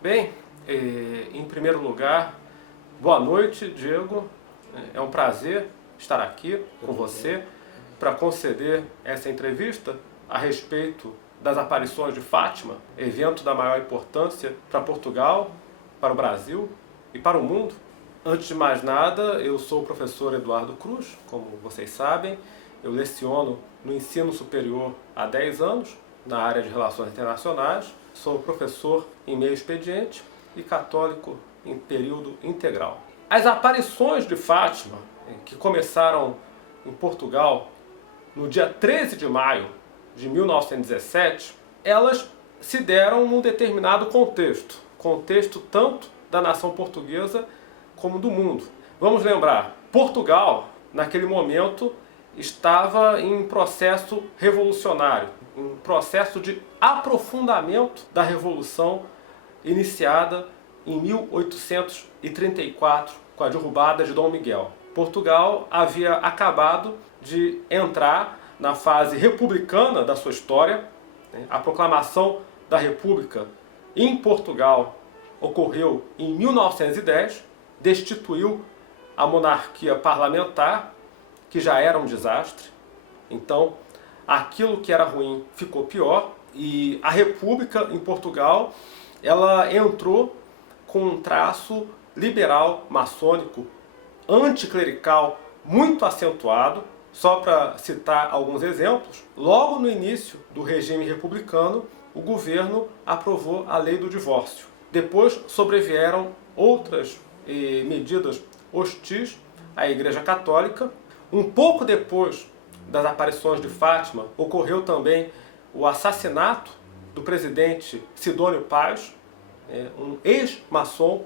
Bem, em primeiro lugar, boa noite, Diego. É um prazer estar aqui com você para conceder essa entrevista a respeito das aparições de Fátima, evento da maior importância para Portugal, para o Brasil e para o mundo. Antes de mais nada, eu sou o professor Eduardo Cruz, como vocês sabem. Eu leciono no ensino superior há 10 anos, na área de Relações Internacionais. Sou professor em meio expediente e católico em período integral. As aparições de Fátima, que começaram em Portugal no dia 13 de maio de 1917, elas se deram num determinado contexto tanto da nação portuguesa como do mundo. Vamos lembrar, Portugal, naquele momento, estava em processo revolucionário, em processo de aprofundamento da Revolução iniciada em 1834 com a derrubada de Dom Miguel. Portugal havia acabado de entrar na fase republicana da sua história. A proclamação da República em Portugal ocorreu em 1910, destituiu a monarquia parlamentar, que já era um desastre. Então, aquilo que era ruim ficou pior, e a República em Portugal, ela entrou com um traço liberal, maçônico, anticlerical, muito acentuado. Só para citar alguns exemplos, logo no início do regime republicano, o governo aprovou a lei do divórcio. Depois sobrevieram outras medidas hostis à Igreja Católica. Um pouco depois das aparições de Fátima, ocorreu também o assassinato do presidente Sidônio Paz, um ex-maçom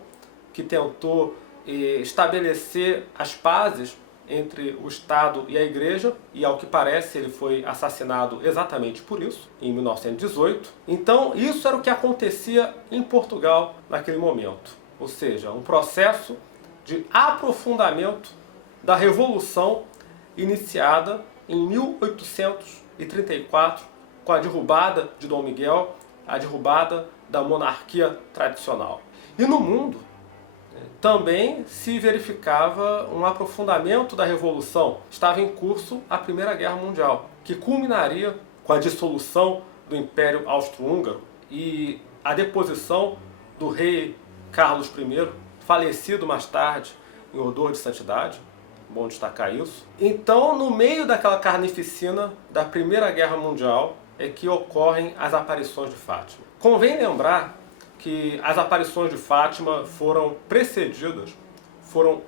que tentou estabelecer as pazes entre o Estado e a Igreja, e ao que parece ele foi assassinado exatamente por isso, em 1918. Então isso era o que acontecia em Portugal naquele momento, ou seja, um processo de aprofundamento da Revolução iniciada em 1834 com a derrubada de Dom Miguel, a derrubada da monarquia tradicional. E no mundo também se verificava um aprofundamento da Revolução. Estava em curso a Primeira Guerra Mundial, que culminaria com a dissolução do Império Austro-Húngaro e a deposição do rei Carlos I, falecido mais tarde em odor de santidade. Bom destacar isso. Então, no meio daquela carnificina da Primeira Guerra Mundial é que ocorrem as aparições de Fátima. Convém lembrar que as aparições de Fátima foram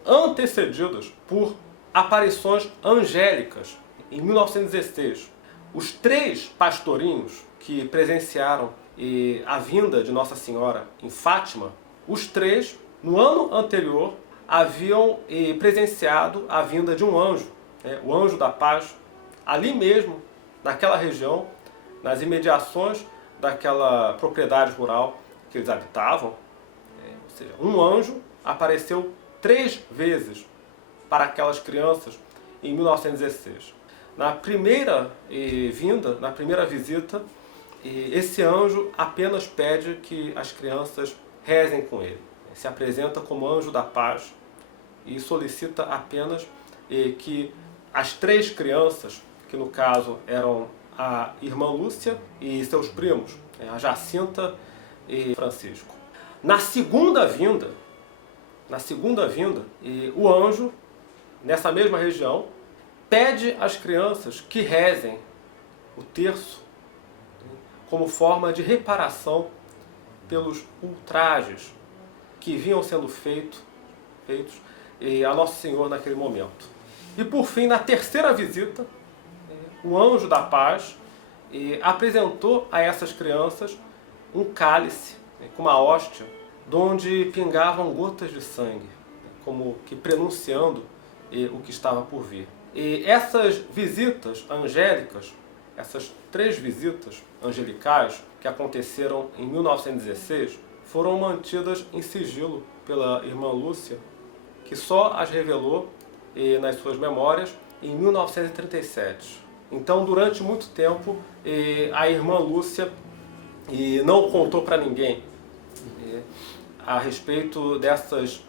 antecedidas por aparições angélicas. Em 1916, os 3 pastorinhos que presenciaram a vinda de Nossa Senhora em Fátima, os 3, no ano anterior, haviam presenciado a vinda de um anjo, o anjo da paz, ali mesmo, naquela região, nas imediações daquela propriedade rural que eles habitavam. Ou seja, um anjo apareceu 3 vezes para aquelas crianças em 1916. Na primeira vinda, na primeira visita, esse anjo apenas pede que as crianças rezem com ele. Se apresenta como anjo da paz e solicita apenas que as 3 crianças, que no caso eram a irmã Lúcia e seus primos, a Jacinta e Francisco. Na segunda vinda, o anjo, nessa mesma região, pede às crianças que rezem o terço como forma de reparação pelos ultrajes que vinham sendo feitos a Nosso Senhor naquele momento. E por fim, na terceira visita, o anjo da paz apresentou a essas crianças um cálice com uma hóstia, donde pingavam gotas de sangue, como que prenunciando o que estava por vir. E essas visitas angélicas, essas 3 visitas angelicais que aconteceram em 1916, foram mantidas em sigilo pela irmã Lúcia, que só as revelou nas suas memórias em 1937. Então, durante muito tempo, a irmã Lúcia não contou para ninguém a respeito dessas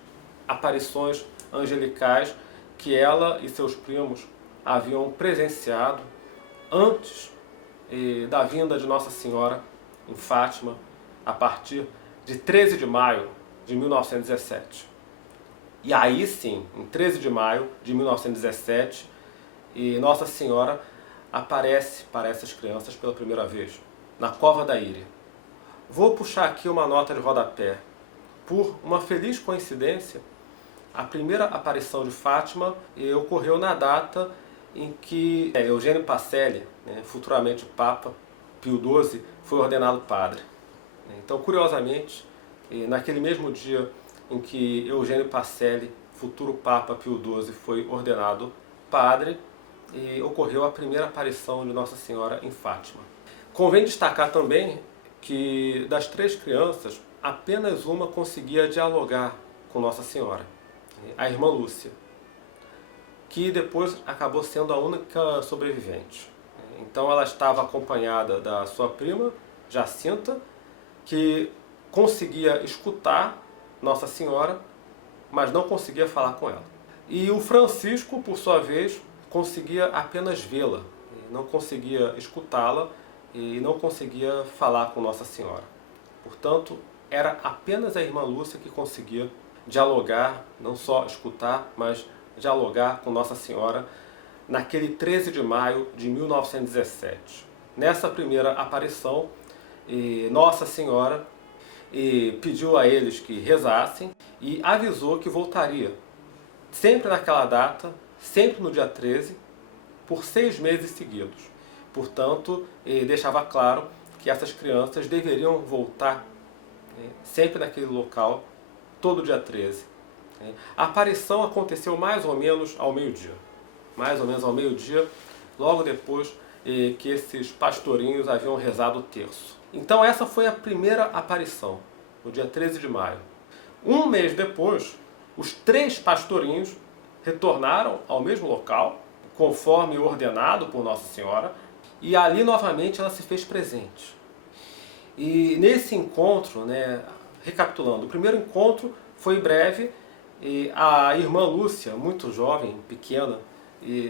aparições angelicais que ela e seus primos haviam presenciado antes da vinda de Nossa Senhora em Fátima, a partir de 13 de maio de 1917. E aí sim, em 13 de maio de 1917, Nossa Senhora aparece para essas crianças pela primeira vez, na Cova da Íria. Vou puxar aqui uma nota de rodapé. Por uma feliz coincidência, a primeira aparição de Fátima ocorreu na data em que Eugênio Pacelli, futuramente Papa Pio XII, foi ordenado padre. Então, curiosamente, naquele mesmo dia em que Eugênio Pacelli, futuro Papa Pio XII, foi ordenado padre, ocorreu a primeira aparição de Nossa Senhora em Fátima. Convém destacar também que das 3 crianças, apenas uma conseguia dialogar com Nossa Senhora, a irmã Lúcia, que depois acabou sendo a única sobrevivente. Então ela estava acompanhada da sua prima, Jacinta, que conseguia escutar Nossa Senhora, mas não conseguia falar com ela. E o Francisco, por sua vez, conseguia apenas vê-la, não conseguia escutá-la e não conseguia falar com Nossa Senhora. Portanto, era apenas a irmã Lúcia que conseguia dialogar, não só escutar, mas dialogar com Nossa Senhora naquele 13 de maio de 1917. Nessa primeira aparição, Nossa Senhora pediu a eles que rezassem e avisou que voltaria, sempre naquela data, sempre no dia 13, por 6 meses seguidos. Portanto, deixava claro que essas crianças deveriam voltar sempre naquele local, todo dia 13. A aparição aconteceu mais ou menos ao meio-dia. Mais ou menos ao meio-dia, logo depois que esses pastorinhos haviam rezado o terço. Então essa foi a primeira aparição, no dia 13 de maio. Um mês depois, os 3 pastorinhos retornaram ao mesmo local, conforme ordenado por Nossa Senhora, e ali novamente ela se fez presente. E nesse encontro, recapitulando, o primeiro encontro foi breve, e a irmã Lúcia, muito jovem, pequena,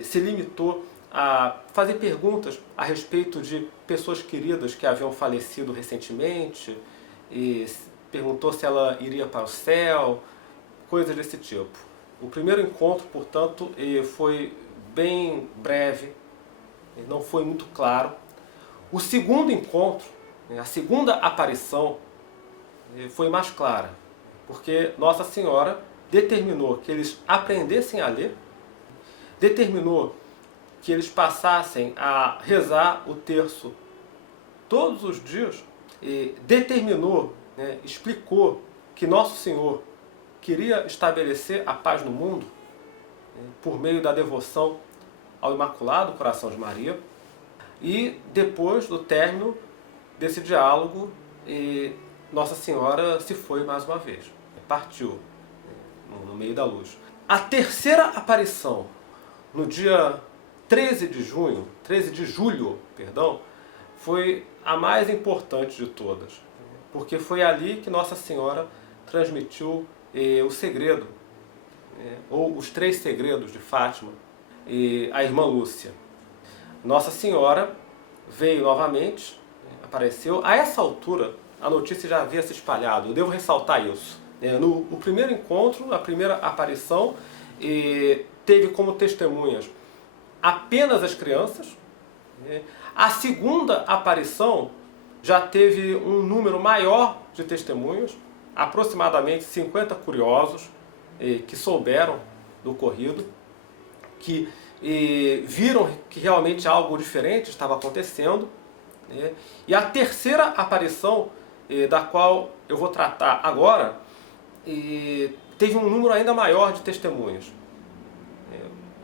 se limitou a fazer perguntas a respeito de pessoas queridas que haviam falecido recentemente, e perguntou se ela iria para o céu, coisas desse tipo. O primeiro encontro, portanto, foi bem breve, não foi muito claro. O segundo encontro, a segunda aparição, foi mais clara, porque Nossa Senhora determinou que eles aprendessem a ler, determinou que eles passassem a rezar o terço todos os dias, e determinou, explicou que Nosso Senhor queria estabelecer a paz no mundo por meio da devoção ao Imaculado Coração de Maria. E depois do término desse diálogo, Nossa Senhora se foi mais uma vez, partiu no meio da luz. A terceira aparição, no dia 13 de julho, foi a mais importante de todas, porque foi ali que Nossa Senhora transmitiu o segredo, ou os 3 segredos de Fátima, à irmã Lúcia. Nossa Senhora veio novamente, apareceu. A essa altura, a notícia já havia se espalhado, eu devo ressaltar isso. No primeiro encontro, a primeira aparição, teve como testemunhas apenas as crianças. A segunda aparição já teve um número maior de testemunhas, aproximadamente 50 curiosos que souberam do ocorrido, que viram que realmente algo diferente estava acontecendo. E a terceira aparição, da qual eu vou tratar agora, teve um número ainda maior de testemunhas.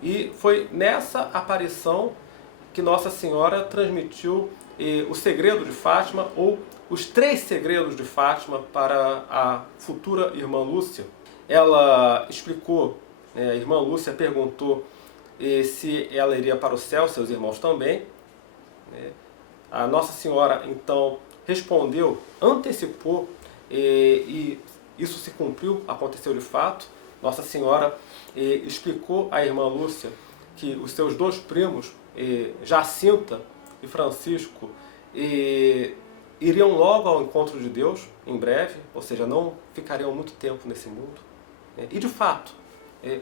E foi nessa aparição que Nossa Senhora transmitiu o segredo de Fátima, ou os 3 segredos de Fátima, para a futura irmã Lúcia. Ela explicou, a irmã Lúcia perguntou se ela iria para o céu, seus irmãos também. A Nossa Senhora então respondeu, antecipou e isso se cumpriu, aconteceu de fato. Nossa Senhora explicou à irmã Lúcia que os seus dois primos, Jacinta e Francisco, iriam logo ao encontro de Deus, em breve, ou seja, não ficariam muito tempo nesse mundo. E de fato,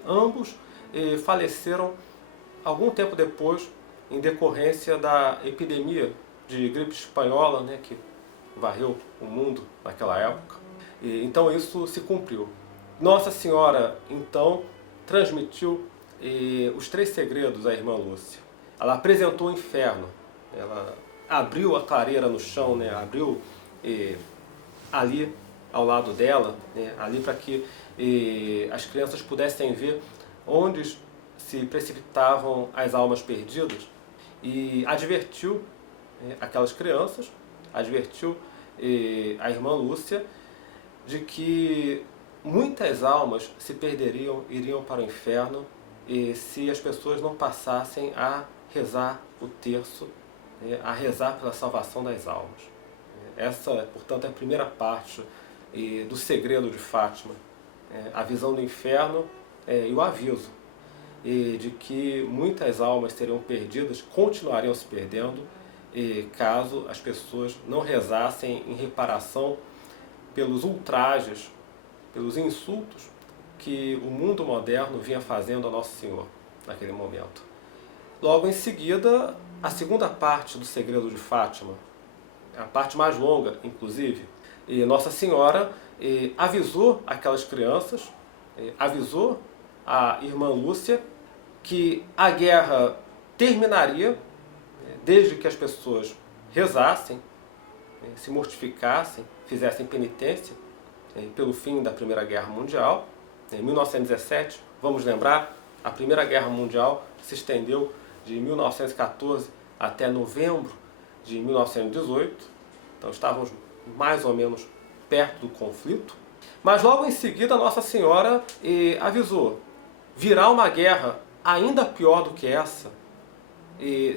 ambos faleceram algum tempo depois, em decorrência da epidemia de gripe espanhola, né, que varreu o mundo naquela época. Então isso se cumpriu. Nossa Senhora, então, transmitiu os 3 segredos à irmã Lúcia. Ela apresentou o inferno, ela abriu a clareira no chão, né, abriu ali ao lado dela, né, ali para que as crianças pudessem ver onde se precipitavam as almas perdidas, e advertiu aquelas crianças, advertiu a irmã Lúcia de que muitas almas se perderiam, iriam para o inferno, se as pessoas não passassem a rezar o terço, a rezar pela salvação das almas. Essa, portanto, é a primeira parte do segredo de Fátima, a visão do inferno e o aviso de que muitas almas seriam perdidas, continuariam se perdendo, caso as pessoas não rezassem em reparação pelos ultrajes, pelos insultos que o mundo moderno vinha fazendo a Nosso Senhor naquele momento. Logo em seguida, a segunda parte do segredo de Fátima, a parte mais longa, inclusive, Nossa Senhora avisou aquelas crianças, avisou a irmã Lúcia que a guerra terminaria desde que as pessoas rezassem, se mortificassem, fizessem penitência pelo fim da Primeira Guerra Mundial. Em 1917, vamos lembrar, a Primeira Guerra Mundial se estendeu de 1914 até novembro de 1918, então estávamos mais ou menos perto do conflito. Mas logo em seguida Nossa Senhora avisou, virá uma guerra ainda pior do que essa,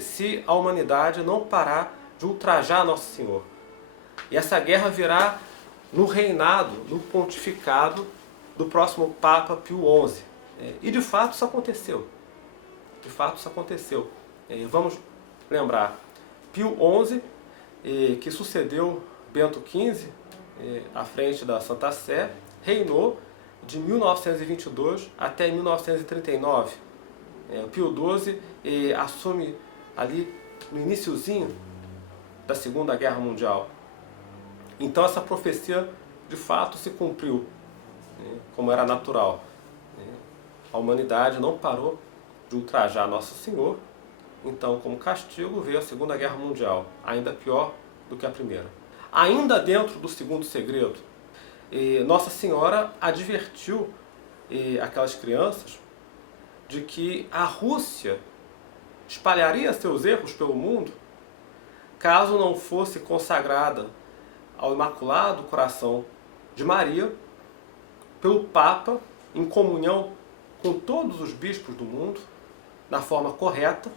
se a humanidade não parar de ultrajar Nosso Senhor. E essa guerra virá no reinado, no pontificado do próximo Papa Pio XI. E de fato isso aconteceu. De fato isso aconteceu. Vamos lembrar, Pio XI, que sucedeu Bento XV, à frente da Santa Sé, reinou de 1922 até 1939. Pio XII assume ali no iniciozinho da Segunda Guerra Mundial. Então essa profecia de fato se cumpriu, como era natural. A humanidade não parou de ultrajar Nosso Senhor, então como castigo veio a Segunda Guerra Mundial, ainda pior do que a primeira. Ainda dentro do segundo segredo, Nossa Senhora advertiu aquelas crianças de que a Rússia espalharia seus erros pelo mundo caso não fosse consagrada ao Imaculado Coração de Maria pelo Papa, em comunhão com todos os bispos do mundo, na forma correta.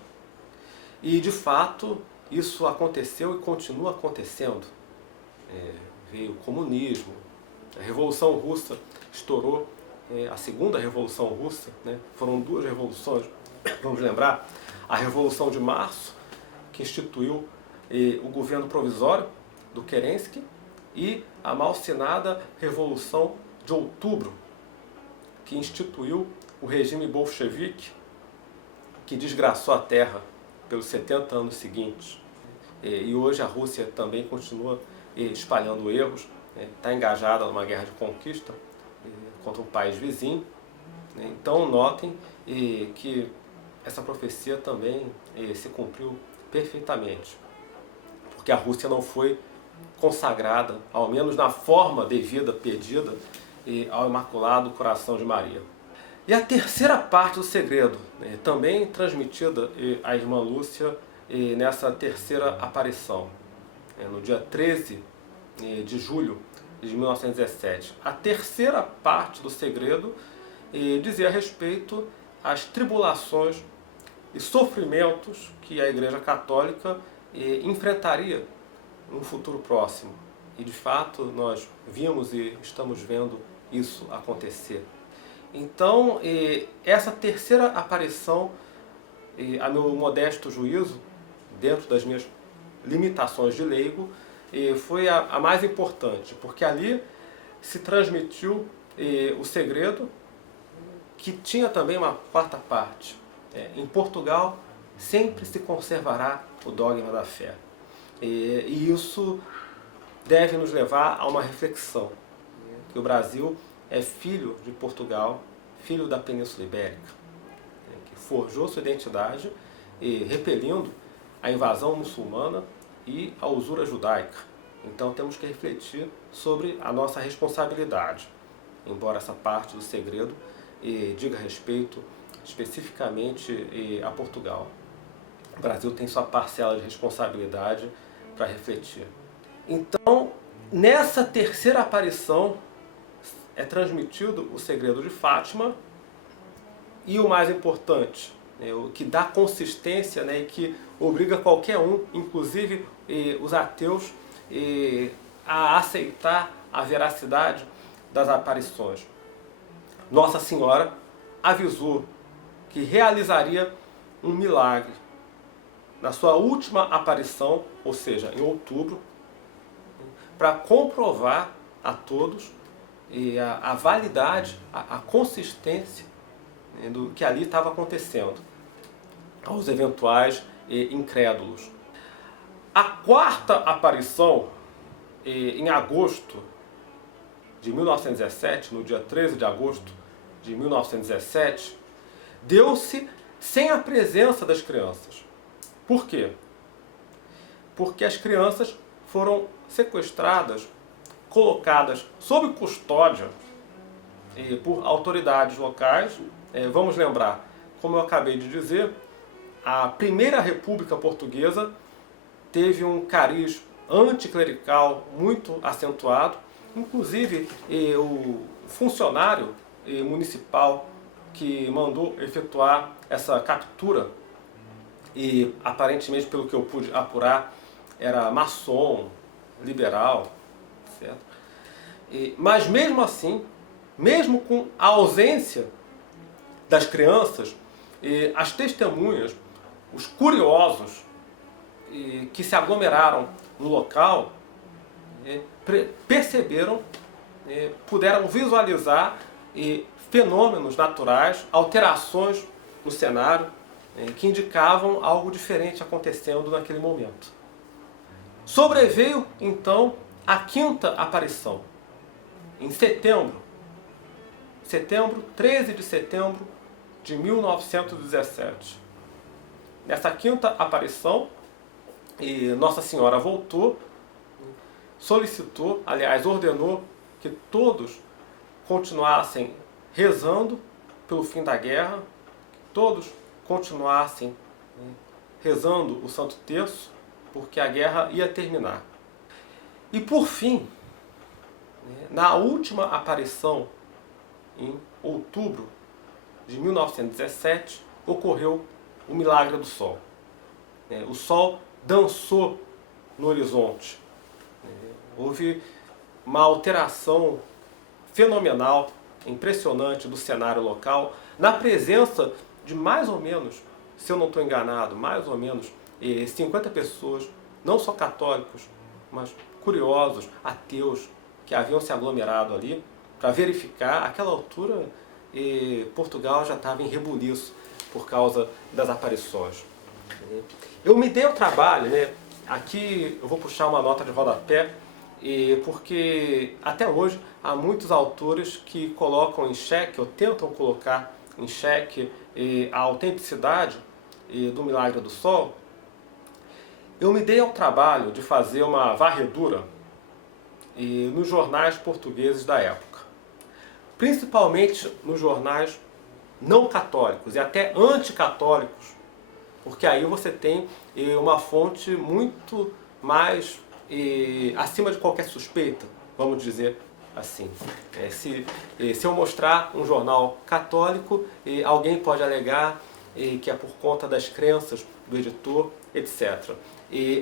E de fato isso aconteceu e continua acontecendo. Veio o comunismo, a Revolução Russa estourou, a Segunda Revolução Russa, né? Foram 2 revoluções, vamos lembrar, a Revolução de Março, que instituiu o governo provisório do Kerensky, e a malsinada Revolução de Outubro, que instituiu o regime bolchevique, que desgraçou a terra pelos 70 anos seguintes. E hoje a Rússia também continua espalhando erros, está engajada numa guerra de conquista contra um país vizinho. Então notem que essa profecia também se cumpriu perfeitamente, porque a Rússia não foi consagrada, ao menos na forma devida, pedida, ao Imaculado Coração de Maria. E a terceira parte do segredo, também transmitida à irmã Lúcia nessa terceira aparição, no dia 13 de julho de 1917. A terceira parte do segredo dizia respeito às tribulações e sofrimentos que a Igreja Católica enfrentaria no futuro próximo. E de fato nós vimos e estamos vendo isso acontecer. Então, essa terceira aparição, a meu modesto juízo, dentro das minhas limitações de leigo, foi a mais importante, porque ali se transmitiu o segredo, que tinha também uma quarta parte. Em Portugal sempre se conservará o dogma da fé. E isso deve nos levar a uma reflexão, que o Brasil é filho de Portugal, filho da Península Ibérica, que forjou sua identidade repelindo a invasão muçulmana e a usura judaica. Então temos que refletir sobre a nossa responsabilidade, embora essa parte do segredo diga respeito especificamente a Portugal. O Brasil tem sua parcela de responsabilidade para refletir. Então, nessa terceira aparição é transmitido o segredo de Fátima e o mais importante, o que dá consistência, e que obriga qualquer um, inclusive os ateus, a aceitar a veracidade das aparições. Nossa Senhora avisou que realizaria um milagre na sua última aparição, ou seja, em outubro, para comprovar a todos a validade, a consistência do que ali estava acontecendo, aos eventuais incrédulos. A quarta aparição, em agosto de 1917, no dia 13 de agosto de 1917, deu-se sem a presença das crianças. Por quê? Porque as crianças foram sequestradas, colocadas sob custódia por autoridades locais. Vamos lembrar, como eu acabei de dizer, a Primeira República Portuguesa teve um cariz anticlerical muito acentuado. Inclusive, o funcionário municipal que mandou efetuar essa captura, e aparentemente, pelo que eu pude apurar, era maçom, liberal, certo? Mas mesmo assim, mesmo com a ausência das crianças, as testemunhas, os curiosos que se aglomeraram no local, perceberam, puderam visualizar fenômenos naturais, alterações no cenário, que indicavam algo diferente acontecendo naquele momento. Sobreveio, então, a quinta aparição, em setembro, 13 de setembro de 1917. Nessa quinta aparição, Nossa Senhora voltou, solicitou, aliás, ordenou que todos continuassem rezando pelo fim da guerra, que todos continuassem rezando o Santo Terço, porque a guerra ia terminar. E por fim, na última aparição, em outubro de 1917, ocorreu o milagre do Sol. O Sol dançou no horizonte. Houve uma alteração fenomenal, impressionante do cenário local, na presença de mais ou menos, se eu não estou enganado, mais ou menos 50 pessoas, não só católicos, mas curiosos, ateus, que haviam se aglomerado ali para verificar. Àquela altura, Portugal já estava em rebuliço por causa das aparições. Eu me dei o trabalho, aqui eu vou puxar uma nota de rodapé, porque até hoje há muitos autores que colocam em xeque, ou tentam colocar em xeque, a autenticidade do milagre do Sol. Eu me dei ao trabalho de fazer uma varredura nos jornais portugueses da época, principalmente nos jornais não católicos e até anticatólicos, porque aí você tem uma fonte muito mais acima de qualquer suspeita, vamos dizer assim. Se eu mostrar um jornal católico, alguém pode alegar que é por conta das crenças do editor, etc.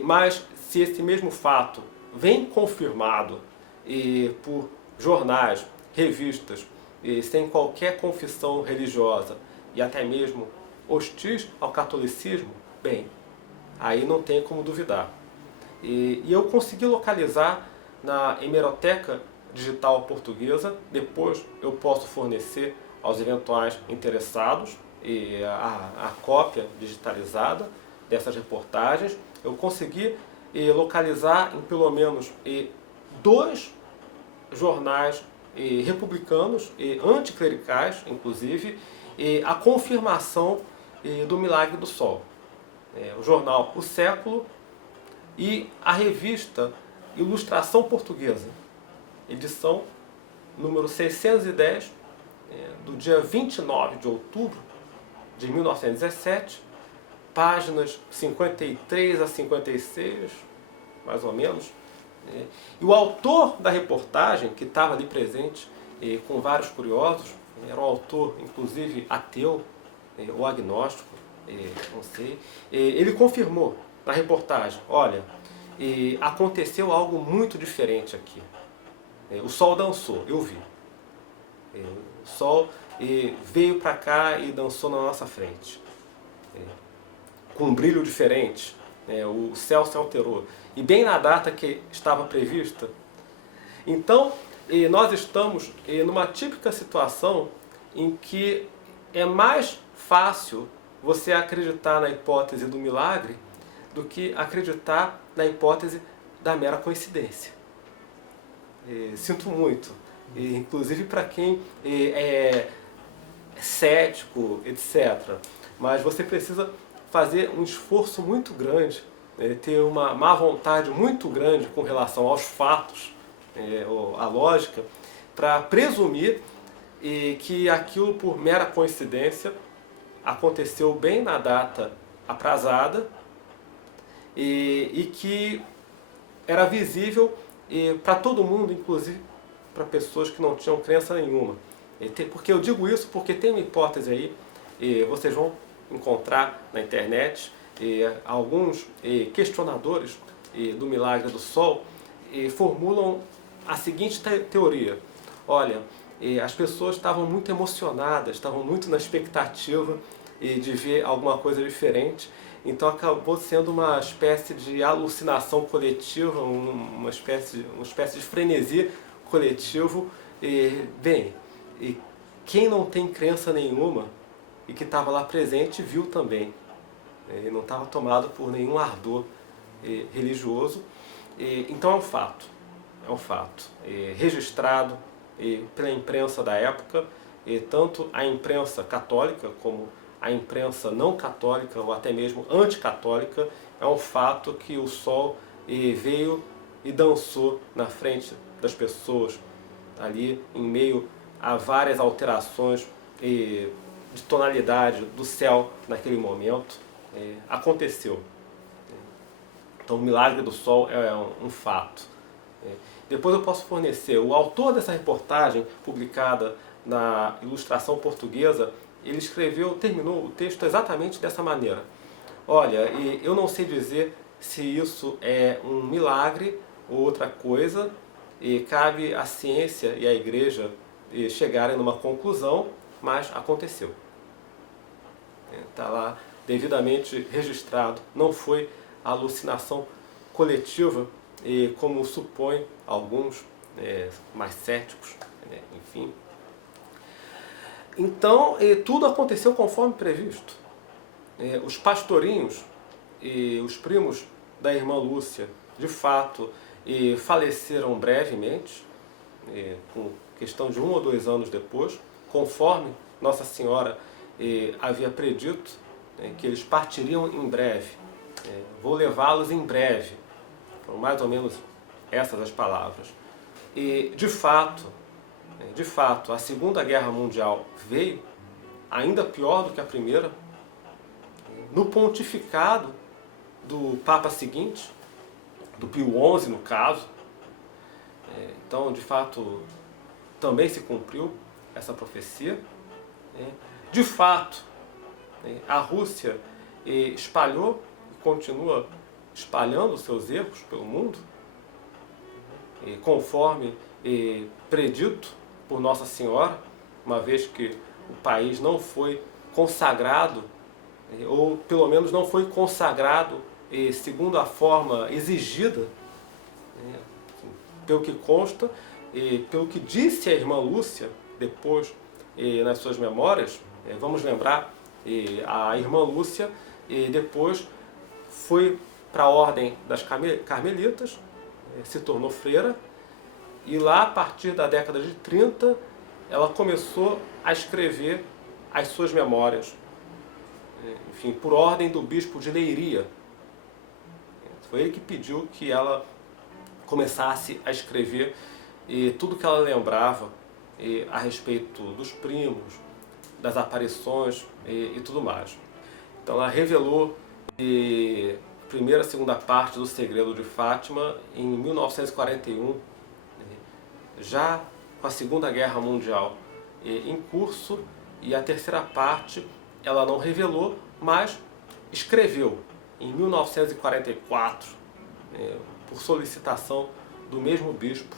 Mas se esse mesmo fato vem confirmado por jornais, revistas, sem qualquer confissão religiosa e até mesmo hostis ao catolicismo, bem, aí não tem como duvidar. E eu consegui localizar na Hemeroteca Digital Portuguesa, depois eu posso fornecer aos eventuais interessados a cópia digitalizada dessas reportagens. Eu consegui localizar em pelo menos 2 jornais republicanos e anticlericais, inclusive, a confirmação do Milagre do Sol. O jornal O Século e a revista Ilustração Portuguesa, edição número 610, do dia 29 de outubro de 1917, páginas 53 a 56, mais ou menos. E o autor da reportagem, que estava ali presente com vários curiosos, era um autor, inclusive, ateu ou agnóstico, não sei, ele confirmou na reportagem, olha, aconteceu algo muito diferente aqui. O sol dançou, eu vi. O sol veio para cá e dançou na nossa frente. Com um brilho diferente, o céu se alterou. E bem na data que estava prevista. Então, nós estamos numa típica situação em que é mais fácil você acreditar na hipótese do milagre do que acreditar na hipótese da mera coincidência. Sinto muito, inclusive para quem é cético, etc. Mas você precisa fazer um esforço muito grande, ter uma má vontade muito grande com relação aos fatos, à lógica, para presumir que aquilo, por mera coincidência, aconteceu bem na data aprazada e que era visível para todo mundo, inclusive para pessoas que não tinham crença nenhuma. Porque eu digo isso porque tem uma hipótese aí, vocês vão encontrar na internet alguns questionadores do milagre do Sol formulam a seguinte teoria. Olha, as pessoas estavam muito emocionadas, estavam muito na expectativa de ver alguma coisa diferente, então acabou sendo uma espécie de alucinação coletiva, uma espécie de frenesi coletivo. Bem, quem não tem crença nenhuma e que estava lá presente viu também, e não estava tomado por nenhum ardor religioso. Então é um fato registrado pela imprensa da época, tanto a imprensa católica como a imprensa não católica ou até mesmo anticatólica. É um fato que o sol veio e dançou na frente das pessoas, ali em meio a várias alterações de tonalidade do céu naquele momento. Aconteceu. Então o milagre do sol é um fato. Depois eu posso fornecer. O autor dessa reportagem, publicada na Ilustração Portuguesa, ele terminou o texto exatamente dessa maneira. Olha, eu não sei dizer se isso é um milagre ou outra coisa, e cabe à ciência e à igreja chegarem numa conclusão, mas aconteceu. Está lá devidamente registrado, não foi alucinação coletiva, como supõem alguns mais céticos, enfim. Então, tudo aconteceu conforme previsto. Os pastorinhos e os primos da irmã Lúcia, de fato, faleceram brevemente, com questão de 1 ou 2 anos depois, conforme Nossa Senhora havia predito, que eles partiriam em breve. Vou levá-los em breve. Foram mais ou menos essas as palavras. E, de fato, a Segunda Guerra Mundial veio ainda pior do que a Primeira, no pontificado do Papa seguinte, do Pio XI no caso. Então, de fato, também se cumpriu essa profecia. De fato, a Rússia espalhou e continua espalhando os seus erros pelo mundo. conforme predito por Nossa Senhora, uma vez que o país não foi consagrado, ou pelo menos não foi consagrado segundo a forma exigida, pelo que consta, pelo que disse a irmã Lúcia depois nas suas memórias. Vamos lembrar, a irmã Lúcia depois foi para a ordem das carmelitas, se tornou freira, e lá a partir da década de 30 ela começou a escrever as suas memórias, enfim, por ordem do bispo de Leiria. Foi ele que pediu que ela começasse a escrever tudo que ela lembrava a respeito dos primos, das aparições e tudo mais. Então ela revelou a primeira e segunda parte do Segredo de Fátima em 1941, já com a Segunda Guerra Mundial em curso, e a terceira parte ela não revelou, mas escreveu em 1944, por solicitação do mesmo bispo.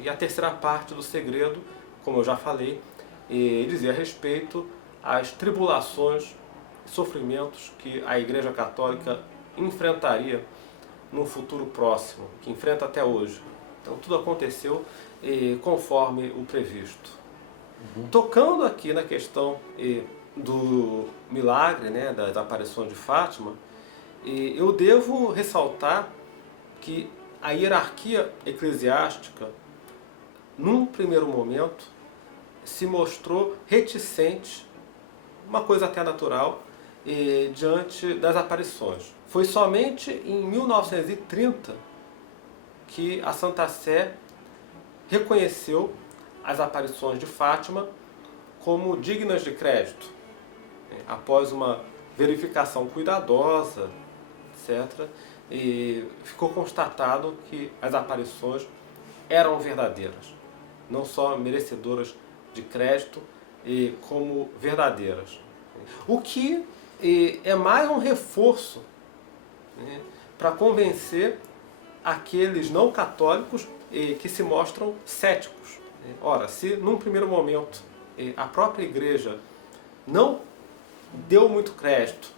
E a terceira parte do segredo, como eu já falei, dizia respeito às tribulações e sofrimentos que a Igreja Católica enfrentaria no futuro próximo, que enfrenta até hoje. Então tudo aconteceu conforme o previsto. Tocando aqui na questão do milagre, das aparições de Fátima, eu devo ressaltar que a hierarquia eclesiástica, num primeiro momento, se mostrou reticente, uma coisa até natural, diante das aparições. Foi somente em 1930 que a Santa Sé reconheceu as aparições de Fátima como dignas de crédito, após uma verificação cuidadosa, etc., e ficou constatado que as aparições eram verdadeiras, não só merecedoras de crédito, como verdadeiras. O que é mais um reforço para convencer aqueles não católicos que se mostram céticos. Ora, se num primeiro momento a própria Igreja não deu muito crédito,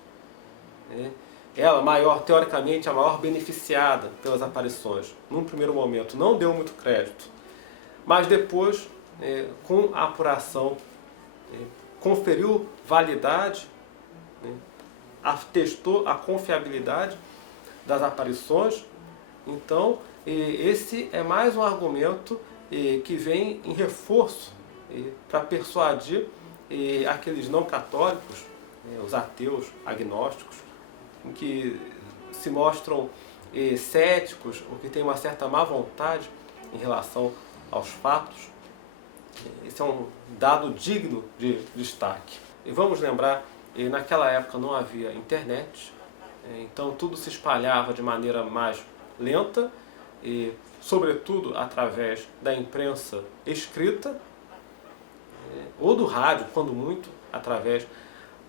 ela, teoricamente, a maior beneficiada pelas aparições, num primeiro momento não deu muito crédito, mas depois, com a apuração, conferiu validade, atestou a confiabilidade das aparições. Então, esse é mais um argumento que vem em reforço para persuadir aqueles não católicos, os ateus, agnósticos, que se mostram céticos ou que têm uma certa má vontade em relação aos fatos. Esse é um dado digno de destaque. E vamos lembrar, naquela época não havia internet, então tudo se espalhava de maneira mais lenta, e sobretudo através da imprensa escrita, ou do rádio, quando muito, através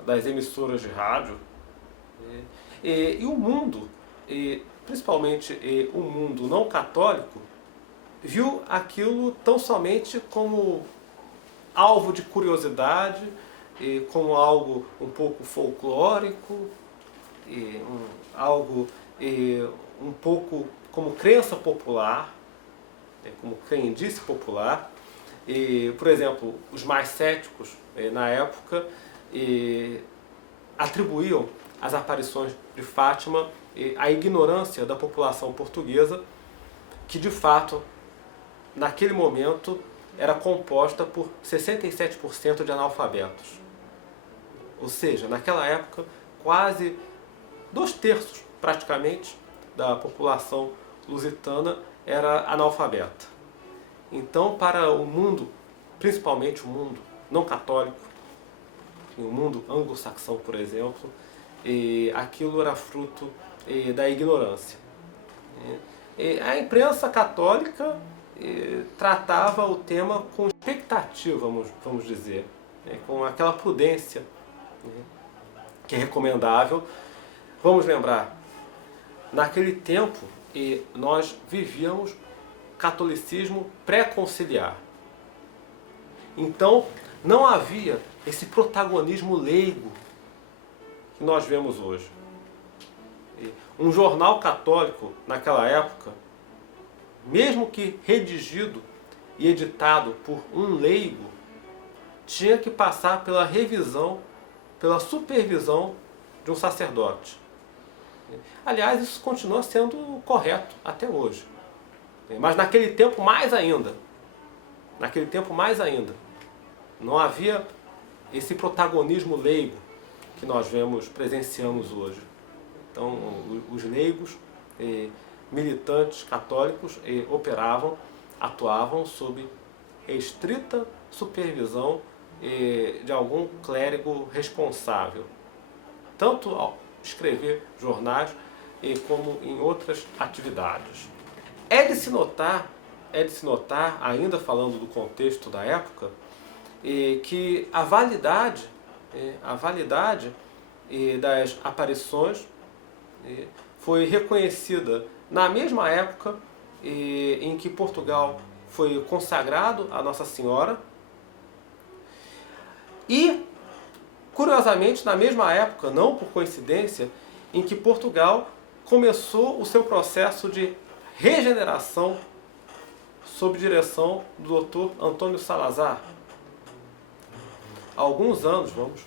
das emissoras de rádio. E o mundo, principalmente o mundo não católico, viu aquilo tão somente como alvo de curiosidade, como algo um pouco folclórico, algo um pouco como crença popular, como crendice popular. Por exemplo, os mais céticos na época atribuíam as aparições de Fátima à ignorância da população portuguesa, que de fato, naquele momento, era composta por 67% de analfabetos. Ou seja, naquela época, quase 2/3, praticamente, da população lusitana era analfabeta. Então, para o mundo, principalmente o mundo não católico, o mundo anglo-saxão, por exemplo, aquilo era fruto da ignorância. A imprensa católica tratava o tema com expectativa, vamos dizer, com aquela prudência que é recomendável. Vamos lembrar, naquele tempo nós vivíamos catolicismo pré-conciliar. Então, não havia esse protagonismo leigo que nós vemos hoje. Um jornal católico, naquela época, mesmo que redigido e editado por um leigo, tinha que passar pela revisão, pela supervisão de um sacerdote. Aliás, isso continua sendo correto até hoje. Mas naquele tempo mais ainda. Naquele tempo mais ainda. Não havia esse protagonismo leigo que nós presenciamos hoje. Então, os leigos, militantes católicos, atuavam sob estrita supervisão de algum clérigo responsável, tanto ao escrever jornais como em outras atividades. É de se notar, ainda falando do contexto da época, que a validade das aparições foi reconhecida na mesma época em que Portugal foi consagrado a Nossa Senhora e, curiosamente, na mesma época, não por coincidência, em que Portugal começou o seu processo de regeneração sob direção do Dr. Antônio Salazar. Há alguns anos, vamos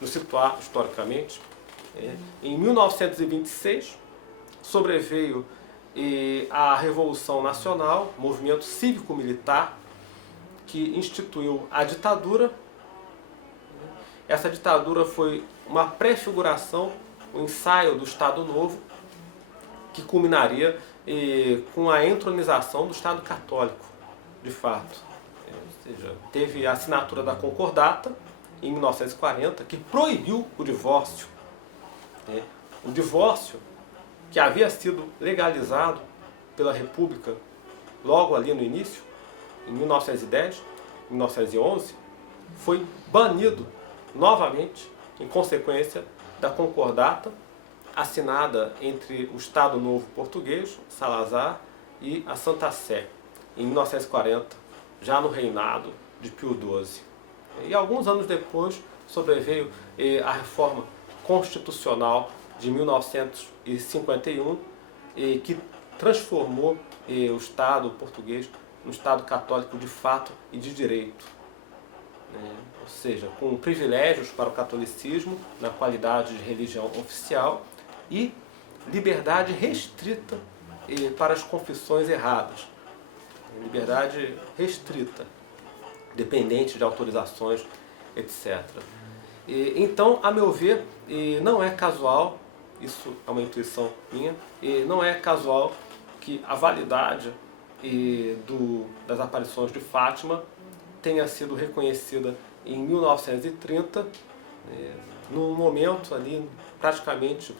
nos situar historicamente, em 1926 sobreveio a Revolução Nacional, movimento cívico-militar que instituiu a ditadura. Essa ditadura foi uma prefiguração, um ensaio do Estado Novo, que culminaria com a entronização do Estado Católico, de fato. Ou seja, teve a assinatura da Concordata, em 1940, que proibiu o divórcio. O divórcio, que havia sido legalizado pela República logo ali no início, em 1910, 1911, foi banido novamente em consequência da Concordata assinada entre o Estado Novo português, Salazar, e a Santa Sé, em 1940, já no reinado de Pio XII. E alguns anos depois sobreveio a Reforma Constitucional de 1951, que transformou o Estado português no Estado católico de fato e de direito. Ou seja, com privilégios para o catolicismo na qualidade de religião oficial e liberdade restrita para as confissões erradas. Liberdade restrita, dependente de autorizações, etc. Então, a meu ver, não é casual, isso é uma intuição minha, não é casual que a validade das aparições de Fátima tenha sido reconhecida em 1930, num momento ali praticamente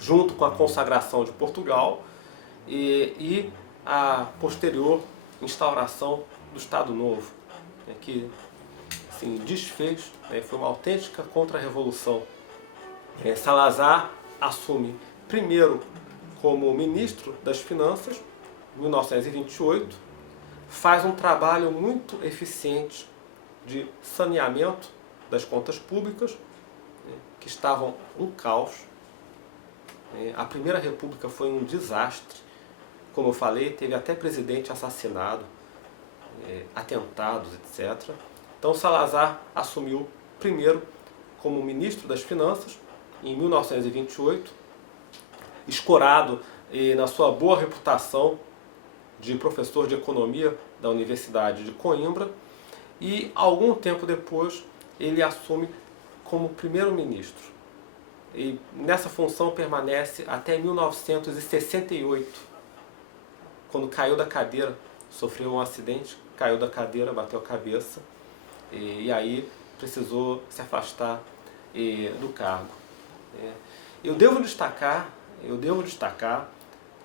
junto com a consagração de Portugal e a posterior instauração do Estado Novo, que assim, desfez, foi uma autêntica contra-revolução. Salazar assume primeiro como ministro das Finanças, em 1928, faz um trabalho muito eficiente de saneamento das contas públicas, que estavam um caos. A Primeira República foi um desastre. Como eu falei, teve até presidente assassinado, atentados, etc. Então Salazar assumiu primeiro como ministro das Finanças, em 1928, escorado na sua boa reputação de professor de economia da Universidade de Coimbra, e algum tempo depois ele assume como primeiro-ministro. E nessa função permanece até 1968, quando caiu da cadeira, sofreu um acidente, caiu da cadeira, bateu a cabeça, e aí precisou se afastar do cargo. Eu devo destacar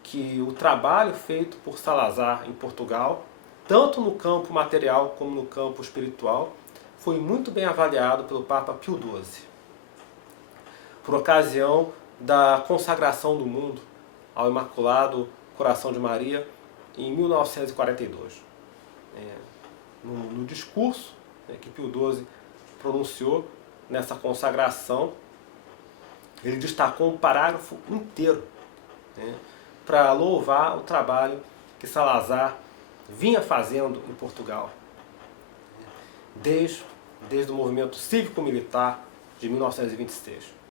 que o trabalho feito por Salazar em Portugal, tanto no campo material como no campo espiritual, foi muito bem avaliado pelo Papa Pio XII. Por ocasião da consagração do mundo ao Imaculado Coração de Maria, em 1942. No discurso que Pio XII pronunciou nessa consagração, ele destacou um parágrafo inteiro para louvar o trabalho que Salazar vinha fazendo em Portugal, desde o movimento cívico-militar de 1926.